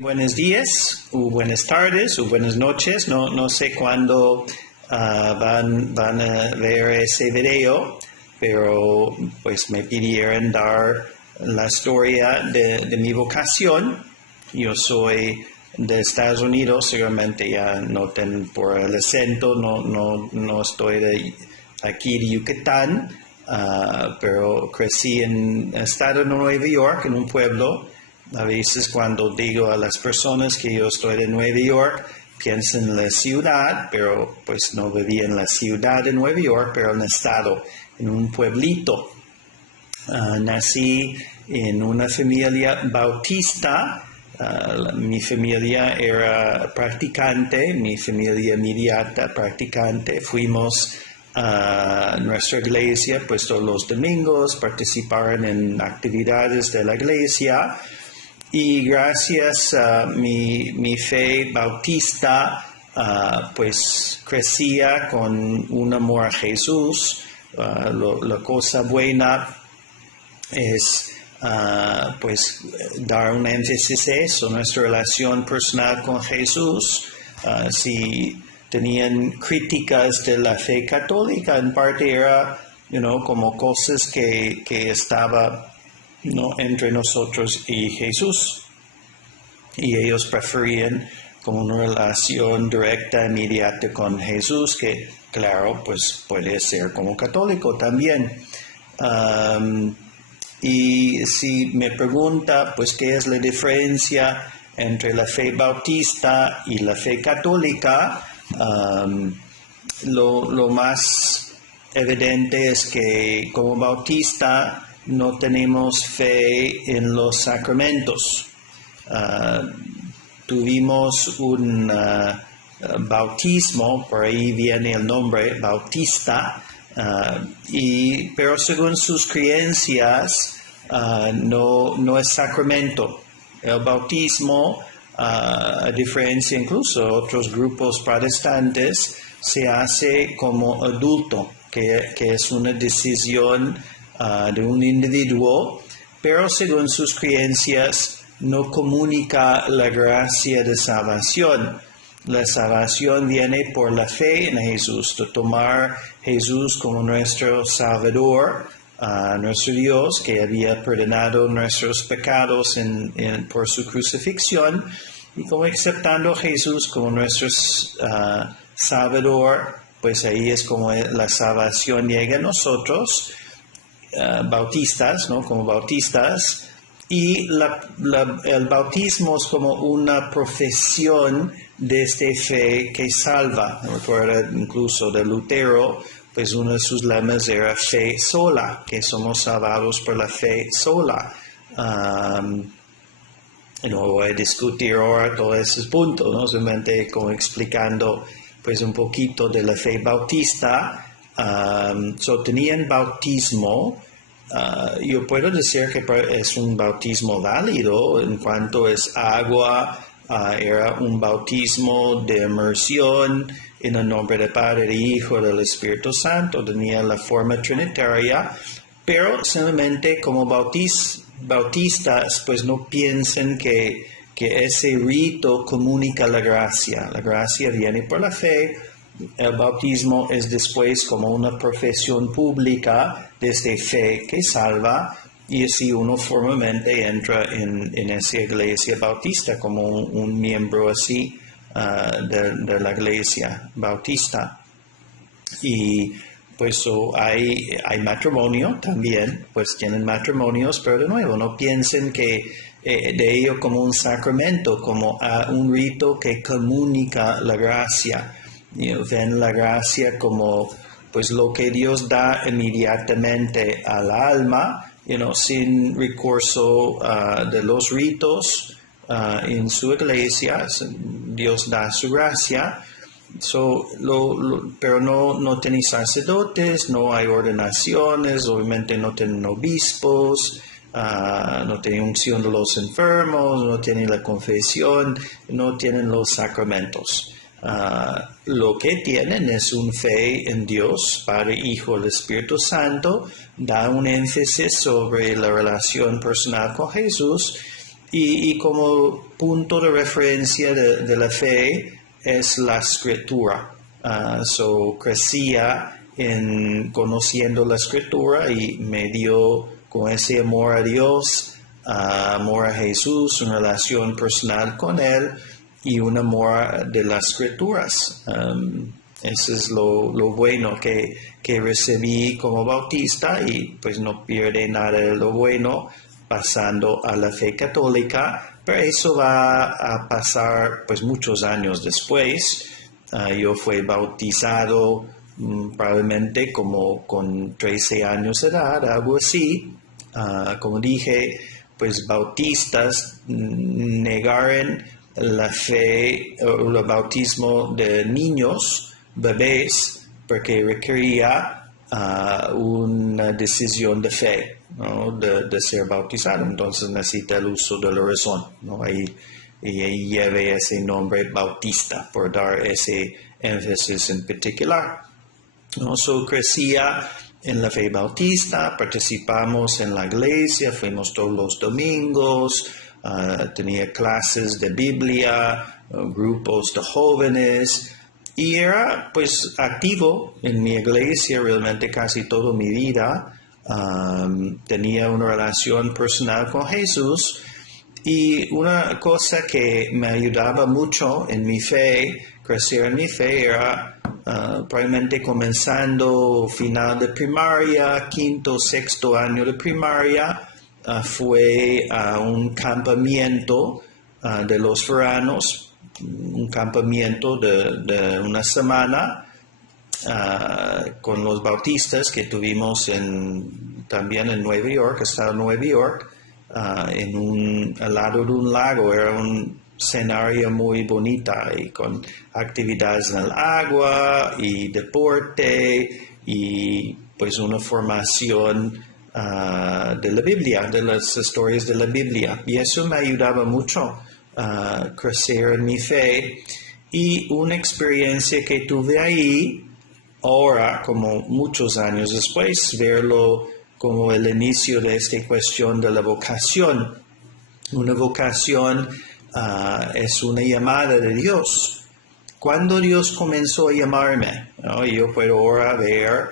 Buenos días, o buenas tardes, o buenas noches. No sé cuándo van a ver ese video, pero pues me pidieron dar la historia de mi vocación. Yo soy de Estados Unidos, seguramente ya noten por el acento, no estoy aquí de Yucatán, pero crecí en el estado de Nueva York, en un pueblo. A veces cuando digo a las personas que yo estoy de Nueva York, piensan en la ciudad, pero pues no vivía en la ciudad de Nueva York, pero en el estado, en un pueblito. Nací en una familia bautista. Mi familia era practicante, mi familia inmediata practicante. Fuimos a nuestra iglesia pues todos los domingos, participaron en actividades de la iglesia. Y gracias a mi fe bautista, pues crecía con un amor a Jesús. La cosa buena es pues dar un énfasis a eso, nuestra relación personal con Jesús. Si tenían críticas de la fe católica, en parte era como cosas que estaba entre nosotros y Jesús, y ellos preferían como una relación directa, inmediata con Jesús, que claro, pues puede ser como católico también. Y si me pregunta, pues, ¿qué es la diferencia entre la fe bautista y la fe católica? Lo más evidente es que como bautista no tenemos fe en los sacramentos. Tuvimos un bautismo, por ahí viene el nombre, bautista, pero según sus creencias no es sacramento. El bautismo, a diferencia incluso de otros grupos protestantes, se hace como adulto, que es una decisión de un individuo, pero según sus creencias no comunica la gracia de salvación. La salvación viene por la fe en Jesús, de tomar Jesús como nuestro Salvador, nuestro Dios, que había perdonado nuestros pecados por su crucifixión, y como aceptando a Jesús como nuestro Salvador, pues ahí es como la salvación llega a nosotros, bautistas, ¿no? Como bautistas, y el bautismo es como una profesión de esta fe que salva. Recuerda incluso de Lutero, pues uno de sus lemas era fe sola, que somos salvados por la fe sola. No voy a discutir ahora todos esos puntos, ¿no? Simplemente como explicando pues un poquito de la fe bautista. Tenían bautismo. Yo puedo decir que es un bautismo válido en cuanto es agua. Era un bautismo de inmersión en el nombre del Padre, del Hijo y del Espíritu Santo. Tenía la forma trinitaria, pero simplemente como bautistas pues no piensen que ese rito comunica la gracia. La gracia viene por la fe. El bautismo es después como una profesión pública de esta fe que salva, y así uno formalmente entra en esa iglesia bautista como un miembro así de la iglesia bautista. Y pues hay matrimonio también, pues tienen matrimonios, pero de nuevo no piensen que de ello como un sacramento, como un rito que comunica la gracia. Ven la gracia como pues lo que Dios da inmediatamente al alma, sin recurso de los ritos en su iglesia. Dios da su gracia. Pero no tienen sacerdotes, no hay ordenaciones, obviamente no tienen obispos, no tienen unción de los enfermos, no tienen la confesión, no tienen los sacramentos. Lo que tienen es un fe en Dios, Padre, Hijo, el Espíritu Santo, da un énfasis sobre la relación personal con Jesús, Y como punto de referencia de la fe es la escritura. So crecía conociendo la escritura y me dio con ese amor a Dios, amor a Jesús, una relación personal con Él y un amor de las escrituras. Eso es lo bueno que recibí como bautista y pues no pierde nada de lo bueno pasando a la fe católica, pero eso va a pasar pues muchos años después. Yo fui bautizado probablemente como con 13 años de edad, algo así. Como dije, pues bautistas negaron la fe o el bautismo de niños, bebés, porque requería una decisión de fe, ¿no? de ser bautizado. Entonces necesita el uso de la razón, ¿no? Y ahí lleve ese nombre bautista por dar ese énfasis en particular. ¿No? So, crecía en la fe bautista, participamos en la iglesia, fuimos todos los domingos, tenía clases de Biblia, grupos de jóvenes, y era pues activo en mi iglesia realmente casi toda mi vida. Tenía una relación personal con Jesús y una cosa que me ayudaba mucho en mi fe, crecer en mi fe, era probablemente comenzando final de primaria, quinto, sexto año de primaria, fue a un campamento de los veranos, un campamento de una semana con los bautistas que tuvimos también en Nueva York, estado de Nueva York, al lado de un lago. Era un escenario muy bonita y con actividades en el agua y deporte y pues una formación de la Biblia, de las historias de la Biblia, y eso me ayudaba mucho a crecer en mi fe. Y una experiencia que tuve ahí, ahora como muchos años después, verlo como el inicio de esta cuestión de la vocación. Una vocación es una llamada de Dios. Cuando Dios comenzó a llamarme, ¿no? Yo puedo ahora ver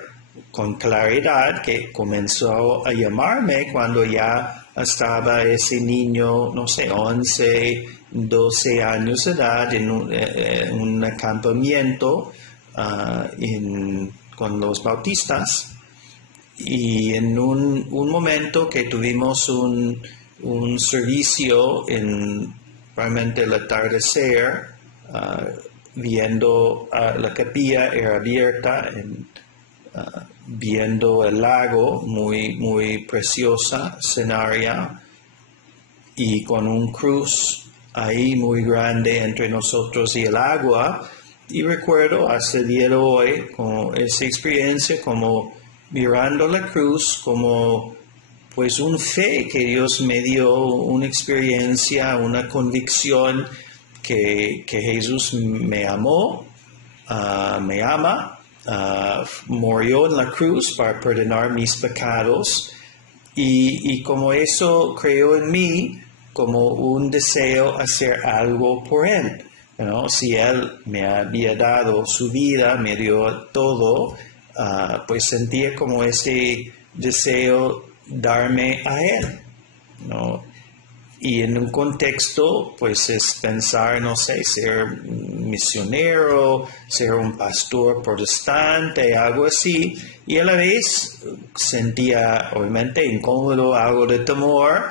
con claridad que comenzó a llamarme cuando ya estaba ese niño, no sé, 11, 12 años de edad en un acampamiento con los bautistas. Y en un momento que tuvimos un servicio probablemente el atardecer, viendo la capilla era abierta, viendo el lago, muy, muy preciosa escenario, y con un cruz ahí muy grande entre nosotros y el agua. Y recuerdo hasta el día de hoy con esa experiencia como mirando la cruz, como pues una fe que Dios me dio, una experiencia, una convicción que Jesús me amó, me ama, murió en la cruz para perdonar mis pecados, y como eso creó en mí como un deseo hacer algo por Él. ¿No? Si Él me había dado su vida, me dio todo, pues sentía como ese deseo darme a Él, ¿no? Y en un contexto, pues es pensar, no sé, ser misionero, ser un pastor protestante, algo así, y a la vez sentía obviamente incómodo, algo de temor,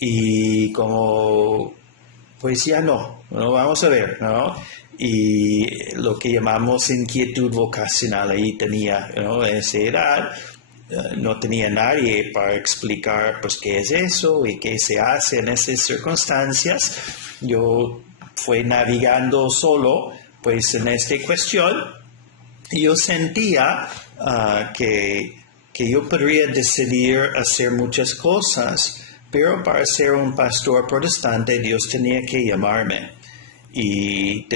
y como, pues ya no, vamos a ver, ¿no? Y lo que llamamos inquietud vocacional, ahí tenía, ¿no? Esa edad. No tenía nadie para explicar pues qué es eso y qué se hace en esas circunstancias. Yo fui navegando solo pues en esta cuestión y yo sentía que yo podría decidir hacer muchas cosas, pero para ser un pastor protestante Dios tenía que llamarme. Y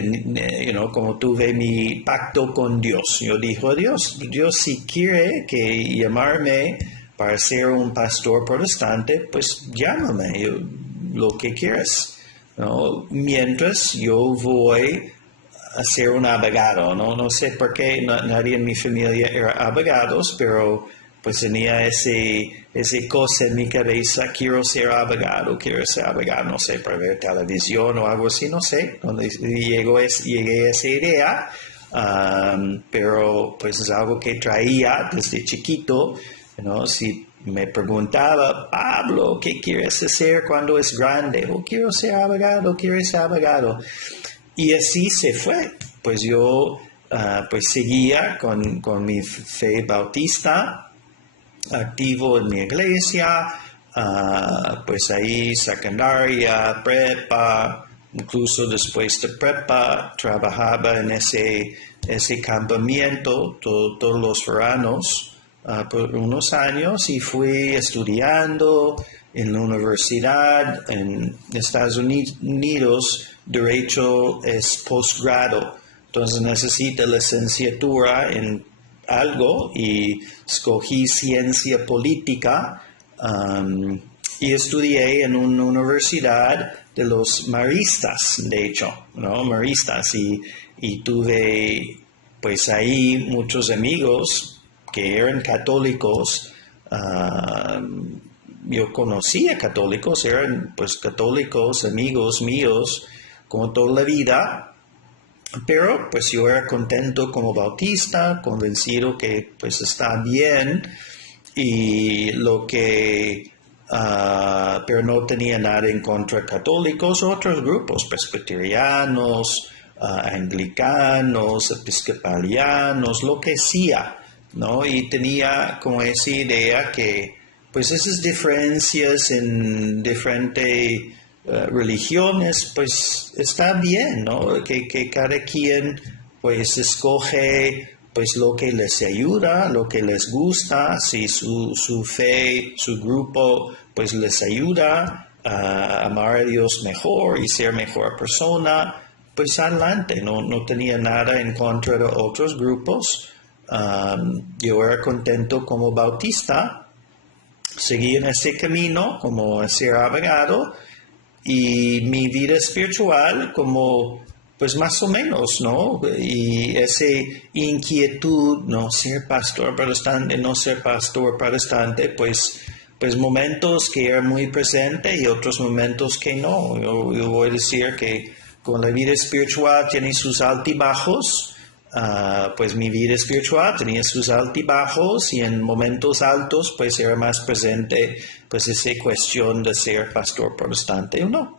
como tuve mi pacto con Dios, yo dije a Dios si quiere que llamarme para ser un pastor protestante, pues llámame. lo que quieres, ¿no? Mientras yo voy a ser un abogado, ¿no? No sé por qué nadie en mi familia era abogados, pero pues tenía ese cosa en mi cabeza, quiero ser abogado, no sé, para ver televisión o algo así, no sé, donde llegué a esa idea, pero pues es algo que traía desde chiquito, ¿no? Si me preguntaba, Pablo, ¿qué quieres hacer cuando es grande? Oh, quiero ser abogado. Y así se fue. Pues yo pues seguía con mi fe bautista, activo en mi iglesia, pues ahí secundaria, prepa, incluso después de prepa trabajaba en ese campamento todos los veranos por unos años y fui estudiando en la universidad en Estados Unidos. Derecho es posgrado, entonces necesita licenciatura en algo y escogí ciencia política y estudié en una universidad de los maristas, de hecho, ¿no? Maristas y tuve pues ahí muchos amigos que eran católicos. Yo conocía católicos, eran pues católicos, amigos míos, como toda la vida. Pero pues yo era contento como bautista, convencido que pues está bien y pero no tenía nada en contra de católicos, otros grupos, presbiterianos, anglicanos, episcopalianos, lo que sea, ¿no? Y tenía como esa idea que pues esas diferencias en diferentes religiones, pues está bien, ¿no? Que cada quien pues escoge pues lo que les ayuda, lo que les gusta, si su fe, su grupo pues les ayuda a amar a Dios mejor y ser mejor persona, pues adelante, no tenía nada en contra de otros grupos. Yo era contento como bautista, seguí en ese camino como ser abogado. Y mi vida espiritual como pues más o menos, ¿no? Y esa inquietud, ¿no? Ser pastor protestante, no ser pastor protestante, pues momentos que era muy presente y otros momentos que no. Yo voy a decir que con la vida espiritual tiene sus altibajos. Pues mi vida espiritual tenía sus altibajos y en momentos altos pues era más presente pues esa cuestión de ser pastor protestante o no.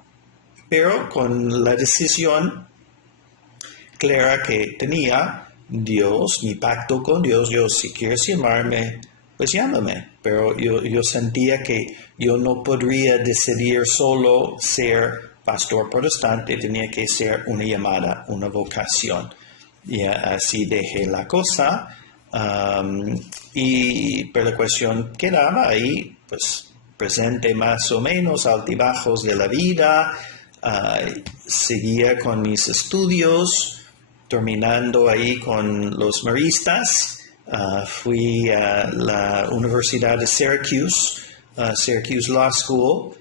Pero con la decisión clara que tenía Dios, mi pacto con Dios, si quieres llamarme, pues llámame. Pero yo sentía que yo no podría decidir solo ser pastor protestante, tenía que ser una llamada, una vocación. Y así dejé la cosa pero la cuestión quedaba ahí, pues presente más o menos, altibajos de la vida, seguía con mis estudios, terminando ahí con los maristas, fui a la Universidad de Syracuse, Syracuse Law School,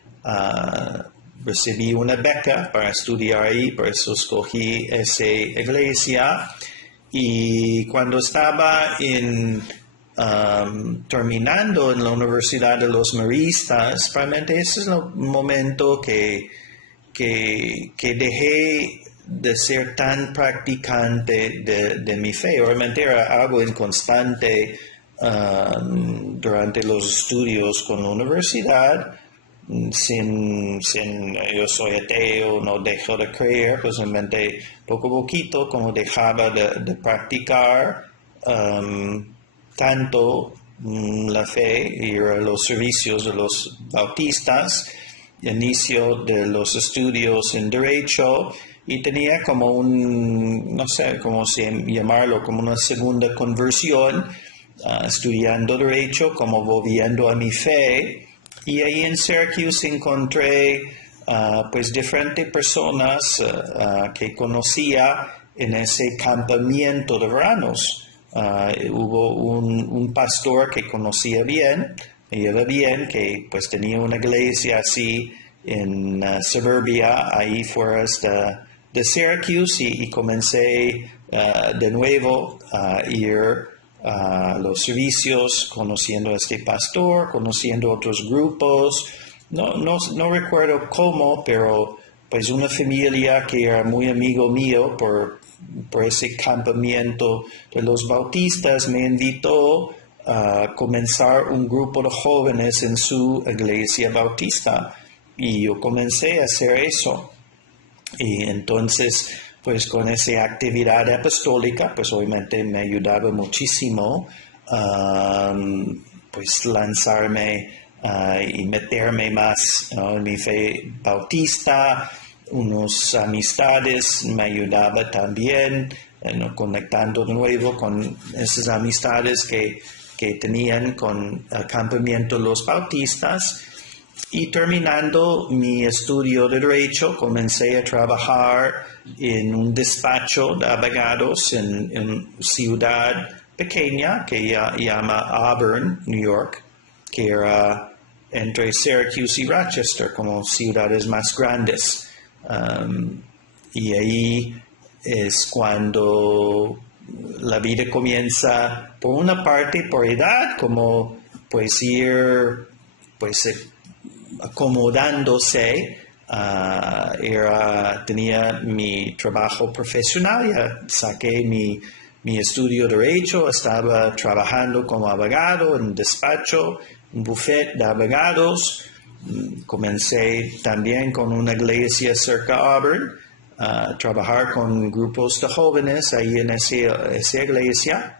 recibí una beca para estudiar ahí, por eso escogí esa iglesia. Y cuando estaba terminando en la Universidad de los Maristas, realmente ese es el momento que dejé de ser tan practicante de mi fe. Realmente era algo inconstante durante los estudios con la universidad. Sin yo soy ateo, no dejo de creer, pues realmente poco a poquito como dejaba de practicar tanto la fe y los servicios de los bautistas, inicio de los estudios en derecho y tenía como no sé cómo llamarlo, como una segunda conversión, estudiando derecho, como volviendo a mi fe. Y ahí en Syracuse encontré pues diferentes personas que conocía en ese campamento de veranos. Hubo un pastor que conocía bien, me lleva bien, que pues tenía una iglesia así en suburbia, ahí fuera de Syracuse, y comencé de nuevo a ir a los servicios, conociendo a este pastor, conociendo otros grupos. No recuerdo cómo, pero pues una familia que era muy amigo mío por ese campamento de los bautistas me invitó a comenzar un grupo de jóvenes en su iglesia bautista, y yo comencé a hacer eso. Y entonces, pues con esa actividad apostólica, pues obviamente me ayudaba muchísimo pues lanzarme y meterme más en mi fe bautista. Unos amistades me ayudaba también, conectando de nuevo con esas amistades que tenían con el campamento los bautistas. Y terminando mi estudio de Derecho, comencé a trabajar en un despacho de abogados en una ciudad pequeña que llama Auburn, New York, que era entre Syracuse y Rochester, como ciudades más grandes. Y ahí es cuando la vida comienza, por una parte, por edad, como pues ir acomodándose. Tenía mi trabajo profesional, ya saqué mi estudio de Derecho, estaba trabajando como abogado en un despacho, un buffet de abogados. Comencé también con una iglesia cerca de Auburn, a trabajar con grupos de jóvenes ahí en esa iglesia,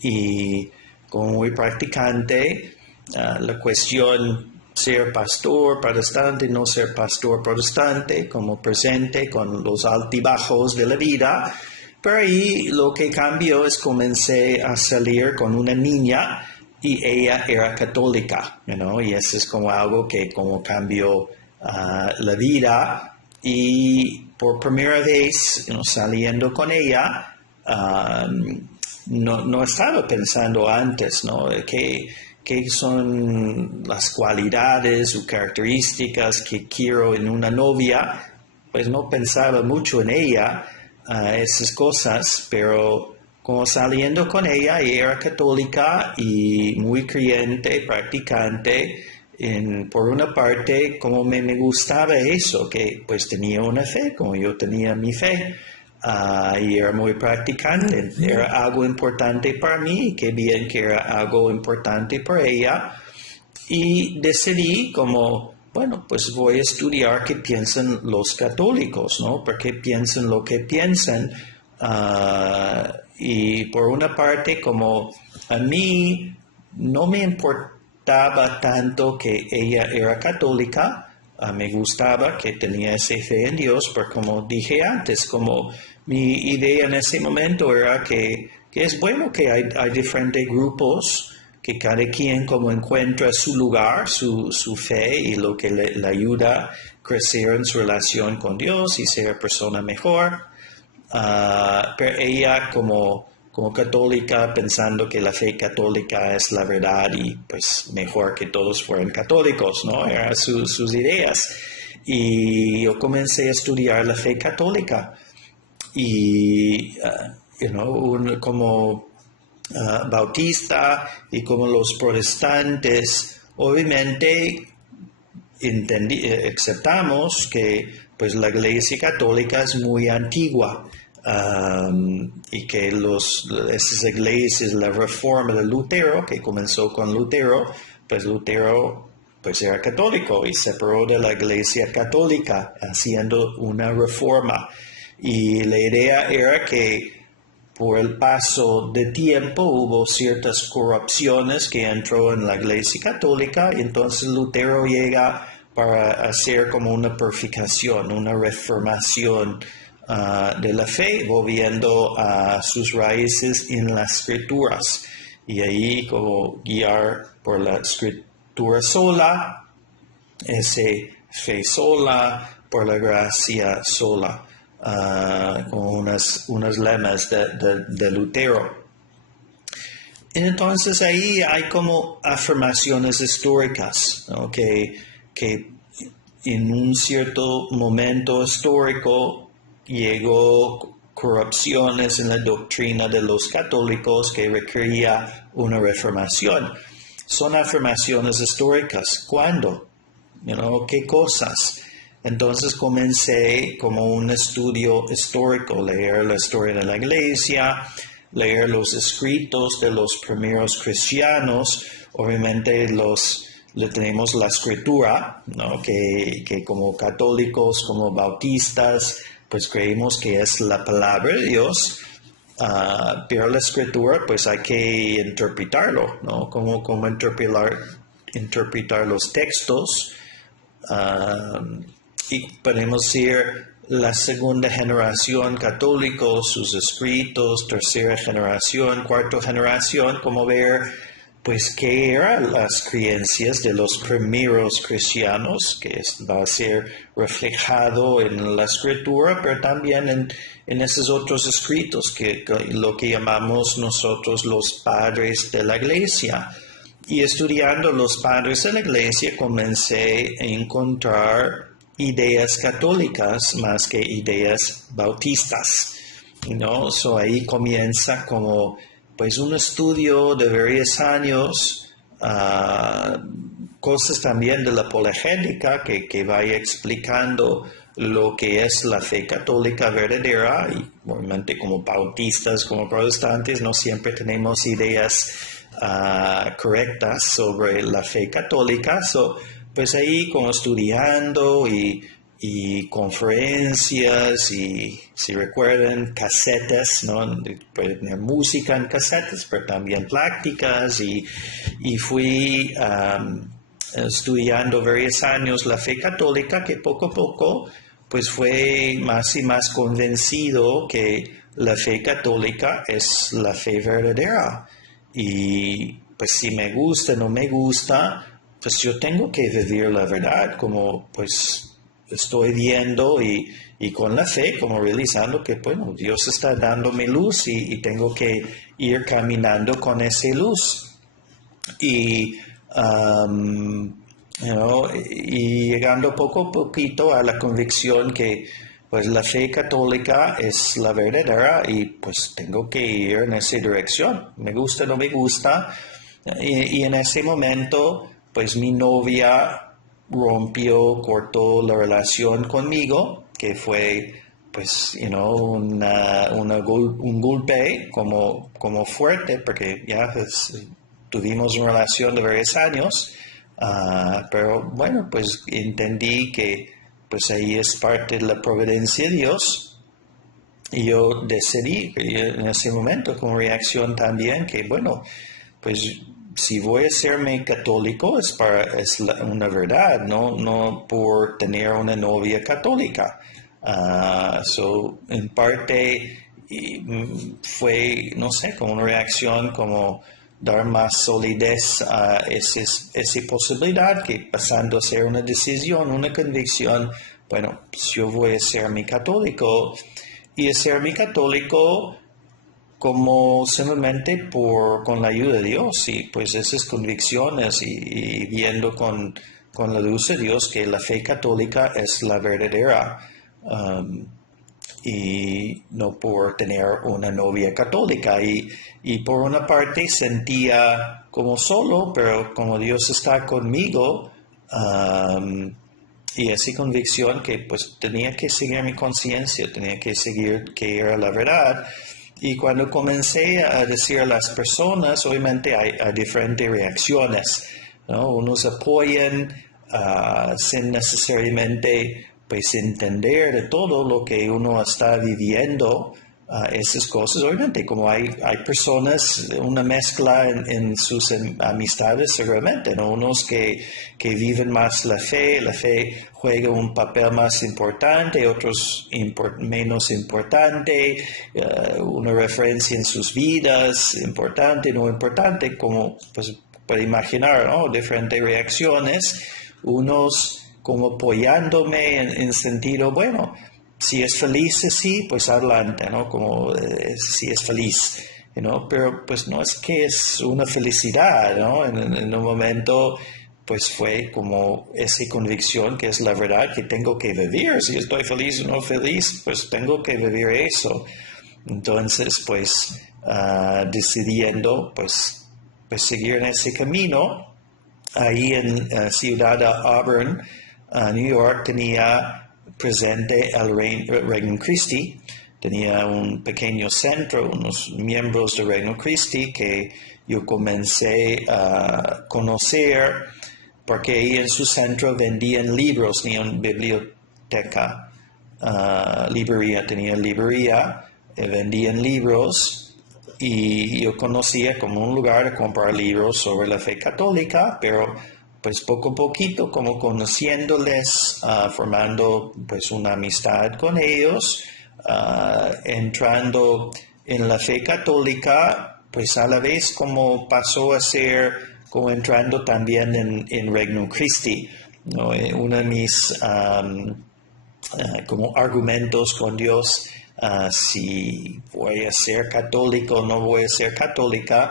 y como muy practicante, la cuestión ser pastor protestante, no ser pastor protestante, como presente con los altibajos de la vida. Pero ahí lo que cambió es comencé a salir con una niña y ella era católica, y eso es como algo que como cambió la vida. Y por primera vez saliendo con ella, no estaba pensando antes, ¿Qué son las cualidades o características que quiero en una novia? Pues no pensaba mucho en ella, esas cosas, pero como saliendo con ella era católica y muy creyente, practicante. Por una parte, como me gustaba eso, que pues tenía una fe, como yo tenía mi fe. Y era muy practicante, era algo importante para mí, qué bien que era algo importante para ella, y decidí como, bueno, pues voy a estudiar qué piensan los católicos, porque piensan lo que piensan. Y por una parte, como a mí no me importaba tanto que ella era católica, me gustaba que tenía esa fe en Dios, pero como dije antes, como mi idea en ese momento era que es bueno que hay diferentes grupos, que cada quien como encuentra su lugar, su fe y lo que le ayuda a crecer en su relación con Dios y ser persona mejor. Pero ella como católica, pensando que la fe católica es la verdad y pues mejor que todos fueran católicos, eran sus ideas. Y yo comencé a estudiar la fe católica y, como bautista y como los protestantes, obviamente aceptamos que pues la iglesia católica es muy antigua. Y que esas iglesias, la reforma de Lutero, que comenzó con Lutero, pues Lutero pues era católico y se separó de la iglesia católica haciendo una reforma. Y la idea era que por el paso de tiempo hubo ciertas corrupciones que entró en la iglesia católica, y entonces Lutero llega para hacer como una purificación, una reformación de la fe, volviendo a sus raíces en las escrituras, y ahí como guiar por la escritura sola, ese fe sola, por la gracia sola, con unas lemas de Lutero. Entonces ahí hay como afirmaciones históricas, que en un cierto momento histórico llegó corrupciones en la doctrina de los católicos que requería una reformación. Son afirmaciones históricas. ¿Cuándo? ¿Qué cosas? Entonces comencé como un estudio histórico, leer la historia de la iglesia, leer los escritos de los primeros cristianos. Obviamente le tenemos la escritura, ¿no? que como católicos, como bautistas, pues creemos que es la palabra de Dios, pero la escritura pues hay que interpretarlo, ¿no? Como interpretar los textos, y podemos decir la segunda generación católicos, sus escritos, tercera generación, cuarta generación, como ver pues qué eran las creencias de los primeros cristianos, que va a ser reflejado en la escritura, pero también en esos otros escritos, que lo que llamamos nosotros los padres de la iglesia. Y estudiando los padres de la iglesia comencé a encontrar ideas católicas más que ideas bautistas, ¿no? So ahí comienza como pues un estudio de varios años, cosas también de la apologética que vaya explicando lo que es la fe católica verdadera, y obviamente como bautistas, como protestantes, no siempre tenemos ideas correctas sobre la fe católica. Pues ahí como estudiando y conferencias, y si recuerdan casetes, ¿no? Puede tener música en casetes, pero también pláticas, y fui estudiando varios años la fe católica, que poco a poco pues fue más y más convencido que la fe católica es la fe verdadera. Y pues si me gusta o no me gusta, pues yo tengo que vivir la verdad, como pues estoy viendo y con la fe, como realizando que, bueno, Dios está dándome luz y tengo que ir caminando con esa luz. Y, y llegando poco a poquito a la convicción que pues la fe católica es la verdadera, y pues tengo que ir en esa dirección, me gusta o no me gusta. Y en ese momento pues mi novia cortó la relación conmigo, que fue pues un golpe como fuerte, porque ya pues, tuvimos una relación de varios años, pero bueno, pues entendí que pues ahí es parte de la providencia de Dios, y yo decidí en ese momento como reacción también que, bueno, pues si voy a serme católico es una verdad, no por tener una novia católica. En parte fue, no sé, como una reacción, como dar más solidez a esa posibilidad, que pasando a ser una decisión, una convicción, bueno, pues yo voy a serme católico, y a serme católico como simplemente con la ayuda de Dios, y pues esas convicciones, y viendo con la luz de Dios que la fe católica es la verdadera, y no por tener una novia católica. Y por una parte sentía como solo, pero como Dios está conmigo, y esa convicción que pues tenía que seguir mi conciencia, tenía que seguir que era la verdad. Y cuando comencé a decir a las personas, obviamente hay diferentes reacciones, ¿no? Unos apoyan sin necesariamente pues entender de todo lo que uno está viviendo, esas cosas. Obviamente, como hay personas, una mezcla en sus amistades seguramente, ¿no? Unos que viven más la fe juega un papel más importante, otros menos importante, una referencia en sus vidas, importante, no importante, como pues puede imaginar, ¿no? Diferentes reacciones, unos como apoyándome en sentido, bueno, si es feliz así, pues adelante, ¿no? Como si es feliz, ¿no? Pero pues no es que es una felicidad, ¿no? En un momento pues fue como esa convicción que es la verdad que tengo que vivir. Si estoy feliz o no feliz, pues tengo que vivir eso. Entonces, pues decidiendo pues seguir en ese camino, ahí en ciudad de Auburn, New York, tenía presente el Regnum Christi, tenía un pequeño centro, unos miembros del Regnum Christi que yo comencé a conocer porque ahí en su centro vendían libros, tenían biblioteca, tenían librería, vendían libros y yo conocía como un lugar de comprar libros sobre la fe católica, pero pues poco a poquito, como conociéndoles, formando pues una amistad con ellos, entrando en la fe católica, pues a la vez como pasó a ser como entrando también en Regnum Christi, ¿no? Uno de mis como argumentos con Dios, si voy a ser católico o no voy a ser católico,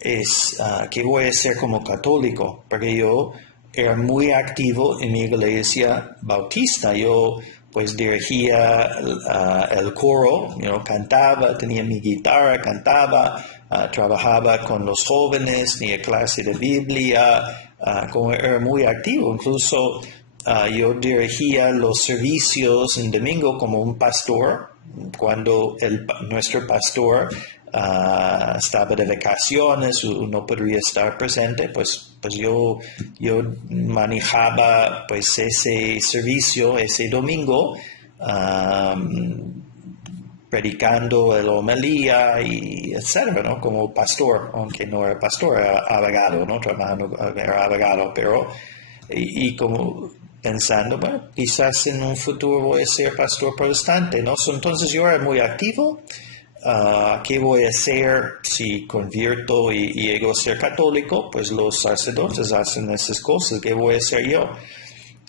es que voy a ser como católico, porque yo era muy activo en mi iglesia bautista. Yo pues dirigía el coro, cantaba, tenía mi guitarra, cantaba, trabajaba con los jóvenes, tenía clase de Biblia, como era muy activo. Incluso yo dirigía los servicios en domingo como un pastor, cuando nuestro pastor estaba de vacaciones o no podría estar presente, pues yo manejaba pues ese servicio ese domingo, predicando el homilía y etcétera, ¿no? Como pastor, aunque no era pastor, era abogado, ¿no? Era abogado, pero y como pensando, bueno, quizás en un futuro voy a ser pastor protestante, ¿no? Entonces yo era muy activo. ¿Qué voy a hacer si convierto y llego a ser católico? Pues los sacerdotes hacen esas cosas. ¿Qué voy a hacer yo?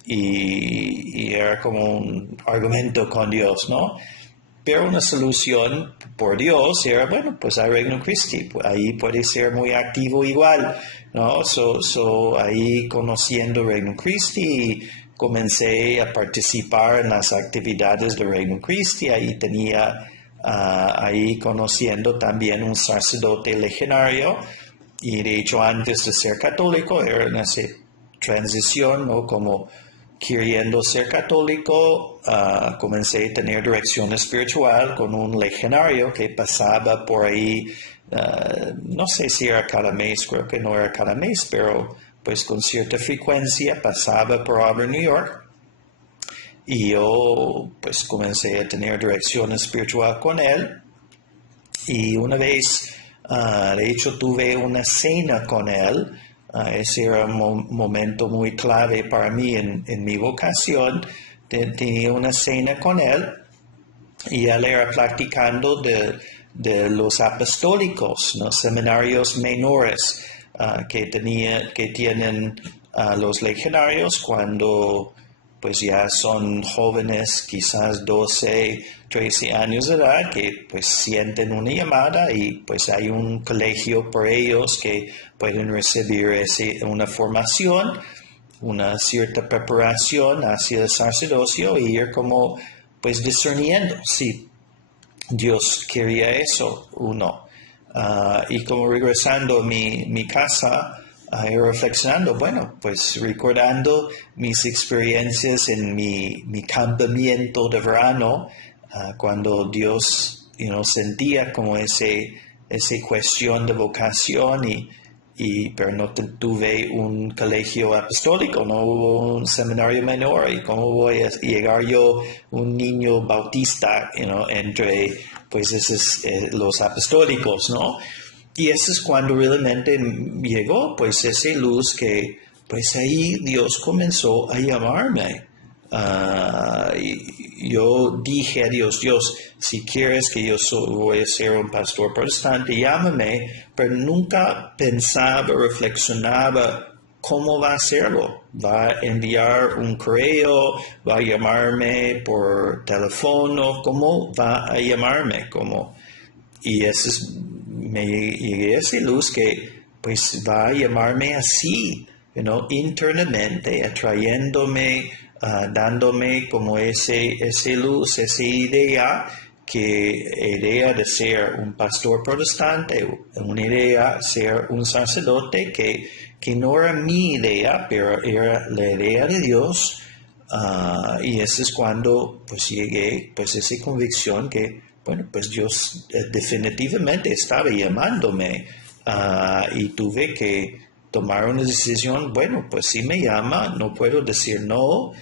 Y era como un argumento con Dios, ¿no? Pero una solución por Dios era, bueno, pues hay Regnum Christi, ahí puede ser muy activo igual, ¿no? Ahí conociendo Regnum Christi, comencé a participar en las actividades de Regnum Christi, ahí tenía... ahí conociendo también un sacerdote legionario, y de hecho antes de ser católico era en esa transición, ¿no? Como queriendo ser católico, comencé a tener dirección espiritual con un legionario que pasaba por ahí, no sé si era cada mes, creo que no era cada mes, pero pues con cierta frecuencia pasaba por Auburn, New York. Y yo pues comencé a tener dirección espiritual con él. Y una vez, de hecho, tuve una cena con él. Ese era un momento muy clave para mí en mi vocación. Tenía una cena con él y él era platicando de los apostólicos, ¿no? Seminarios menores que tienen los legionarios cuando... pues ya son jóvenes, quizás 12, 13 años de edad, que pues sienten una llamada y pues hay un colegio por ellos que pueden recibir una formación, una cierta preparación hacia el sacerdocio y ir como pues discerniendo si Dios quería eso o no. Y como regresando a mi casa, reflexionando, bueno, pues recordando mis experiencias en mi campamento de verano, cuando Dios, sentía como esa cuestión de vocación pero no tuve un colegio apostólico, no hubo un seminario menor, y cómo voy a llegar yo, un niño bautista, entre pues los apostólicos, ¿no? Y eso es cuando realmente llegó, pues, esa luz que, pues, ahí Dios comenzó a llamarme. Y yo dije a Dios, si quieres que yo voy a ser un pastor protestante, llámame, pero nunca pensaba, reflexionaba cómo va a hacerlo. ¿Va a enviar un correo? ¿Va a llamarme por teléfono? ¿Cómo va a llamarme? Y eso me llegué a esa luz que pues va a llamarme así, internamente, atrayéndome, dándome como ese luz, esa idea de ser un pastor protestante, una idea de ser un sacerdote que no era mi idea, pero era la idea de Dios. Y eso es cuando pues llegué pues esa convicción que bueno pues Dios definitivamente estaba llamándome, y tuve que tomar una decisión. Bueno, pues si me llama no puedo decir no,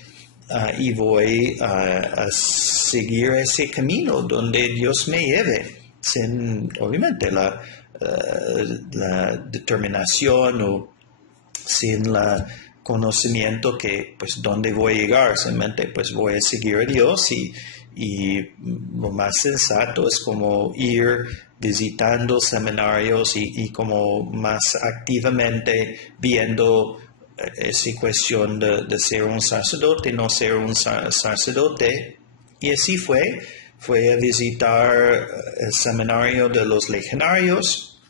y voy a seguir ese camino donde Dios me lleve sin obviamente la determinación o sin la conocimiento que pues dónde voy a llegar. Simplemente pues voy a seguir a Dios, y lo más sensato es como ir visitando seminarios y como más activamente viendo esa cuestión de ser un sacerdote, no ser un sacerdote. Y así fue a visitar el seminario de los legionarios.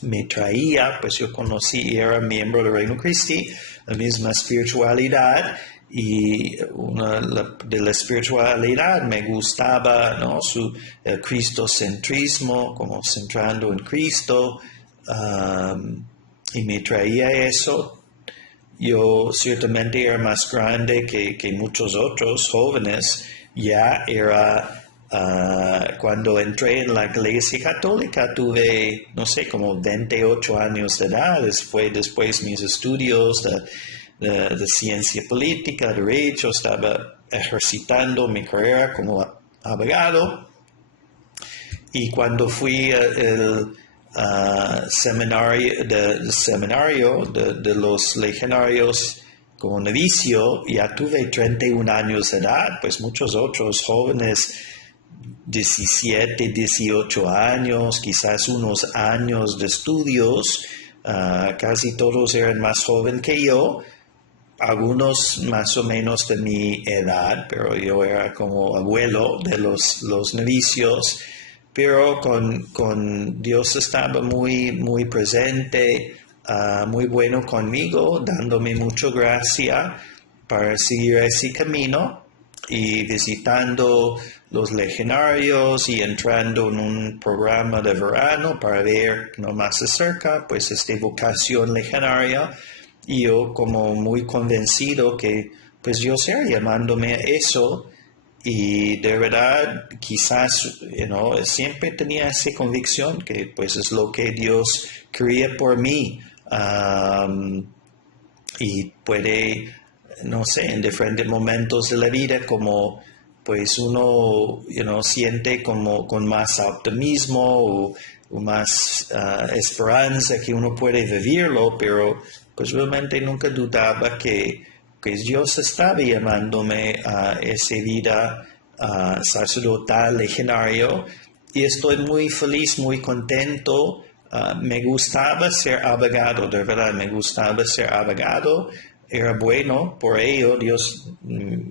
Me traía, pues yo conocí, era miembro del Reino Christi, la misma espiritualidad, y de la espiritualidad me gustaba, ¿no? El cristocentrismo, como centrando en Cristo, y me traía eso. Yo ciertamente era más grande que muchos otros jóvenes, ya era. Cuando entré en la Iglesia Católica tuve, no sé, como 28 años de edad. Fue después mis estudios de ciencia política, derecho. Estaba ejercitando mi carrera como abogado. Y cuando fui al seminario de los legionarios como novicio, ya tuve 31 años de edad. Pues muchos otros jóvenes 17, 18 años, quizás unos años de estudios, casi todos eran más jóvenes que yo, algunos más o menos de mi edad, pero yo era como abuelo de los novicios, pero con Dios estaba muy, muy presente, muy bueno conmigo, dándome mucha gracia para seguir ese camino, y visitando los legionarios y entrando en un programa de verano para ver más de cerca pues esta vocación legionaria. Y yo como muy convencido que pues Dios era llamándome a eso, y de verdad quizás siempre tenía esa convicción que pues es lo que Dios quería por mí, y puede, no sé, en diferentes momentos de la vida, como pues uno siente como con más optimismo o más esperanza que uno puede vivirlo, pero pues realmente nunca dudaba que Dios estaba llamándome a esa vida sacerdotal, legionario, y estoy muy feliz, muy contento. Me gustaba ser abogado, de verdad, me gustaba ser abogado. Era bueno por ello. Dios,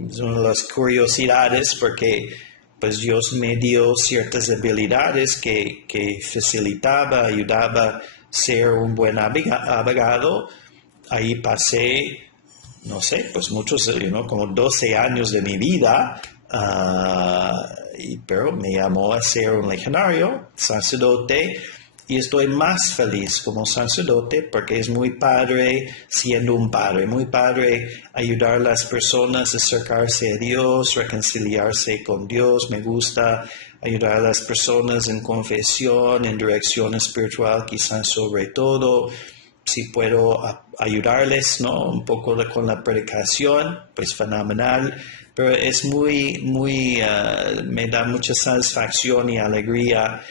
es una de las curiosidades, porque pues Dios me dio ciertas habilidades que facilitaba, ayudaba a ser un buen abogado. Ahí pasé, no sé, pues muchos, como 12 años de mi vida, pero me llamó a ser un legionario, sacerdote. Y estoy más feliz como sacerdote porque es muy padre siendo un padre, muy padre ayudar a las personas a acercarse a Dios, reconciliarse con Dios. Me gusta ayudar a las personas en confesión, en dirección espiritual, quizás sobre todo. Si puedo ayudarles, ¿no? Un poco con la predicación, pues fenomenal. Pero es me da mucha satisfacción y alegría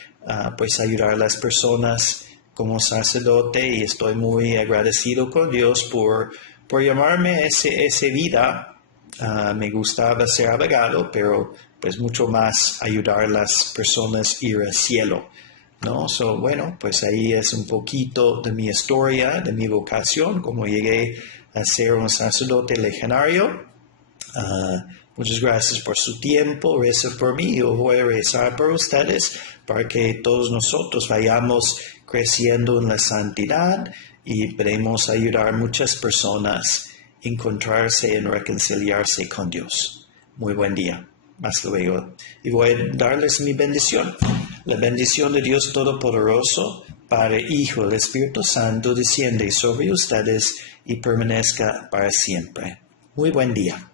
pues ayudar a las personas como sacerdote, y estoy muy agradecido con Dios por llamarme a esa vida. Me gustaba ser abogado, pero pues mucho más ayudar a las personas a ir al cielo, ¿no? Bueno, pues ahí es un poquito de mi historia, de mi vocación, cómo llegué a ser un sacerdote legionario. Muchas gracias por su tiempo. Reza por mí. Yo voy a rezar por ustedes para que todos nosotros vayamos creciendo en la santidad y podemos ayudar a muchas personas a encontrarse y reconciliarse con Dios. Muy buen día. Hasta luego. Y voy a darles mi bendición. La bendición de Dios Todopoderoso, Padre, Hijo, el Espíritu Santo, desciende sobre ustedes y permanezca para siempre. Muy buen día.